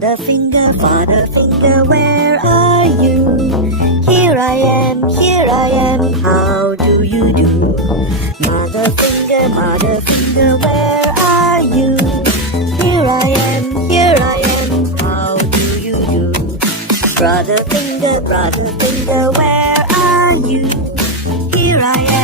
Father finger, where are you? Here I am, how do you do? Mother finger, where are you? Here I am, how do you do? Brother finger, where are you? Here I